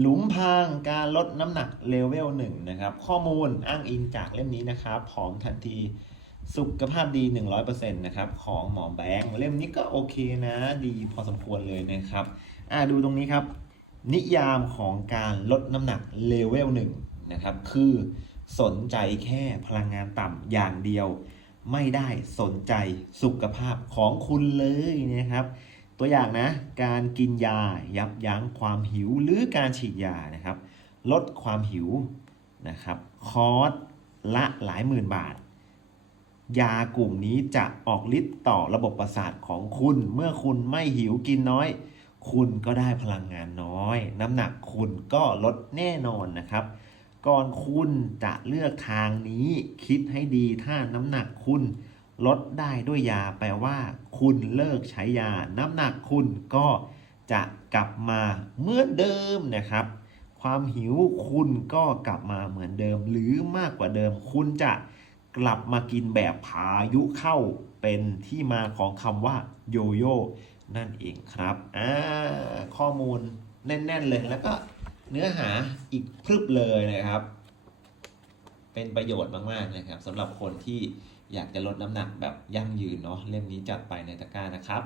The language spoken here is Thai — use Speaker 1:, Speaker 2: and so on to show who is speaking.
Speaker 1: หลุมพรางการลดน้ำหนักเลเวลหนึ่งนะครับ ข้อมูลอ้างอิงจากเล่มนี้นะครับผอมทันทีสุขภาพดี 100%นะครับ ของหมอแบงค์เล่มนี้ก็โอเคนะ ดีพอสมควรเลยนะครับ อ่าดูตรงนี้ครับ นิยามของการลดน้ำหนักเลเวลหนึ่งนะครับ คือสนใจแค่พลังงานต่ำอย่างเดียว ไม่ได้สนใจสุขภาพของคุณเลยนะครับ ตัวอย่างนะ การกินยายับยั้งความหิวหรือการฉีดยานะครับ ลดความหิวนะครับ คอร์สละหลายหมื่นบาท ยากลุ่มนี้จะออกฤทธิ์ต่อระบบประสาทของคุณ เมื่อคุณไม่หิวกินน้อย คุณก็ได้พลังงานน้อย น้ำหนักคุณก็ลดแน่นอนนะครับ ก่อนคุณจะเลือกทางนี้คิดให้ดีถ้าน้ำหนักคุณ ลดได้ด้วยยาแปลว่า คุณเลิกใช้ยา น้ำหนักคุณก็จะกลับมาเหมือนเดิมนะครับ ความหิวคุณก็กลับมาเหมือนเดิม หรือมากกว่าเดิม คุณจะกลับมากินแบบพายุเข้าเป็นที่มาของคำว่าโยโย่นั่นเองครับอ่าข้อมูลแน่น ๆ เลยแล้วก็เนื้อหาอีกพรึบเลยนะครับ เป็นประโยชน์มากๆนะครับสำหรับคนที่อยากจะลดน้ำหนักแบบยั่งยืนเนาะเล่มนี้จัดไปในตะกร้านะครับ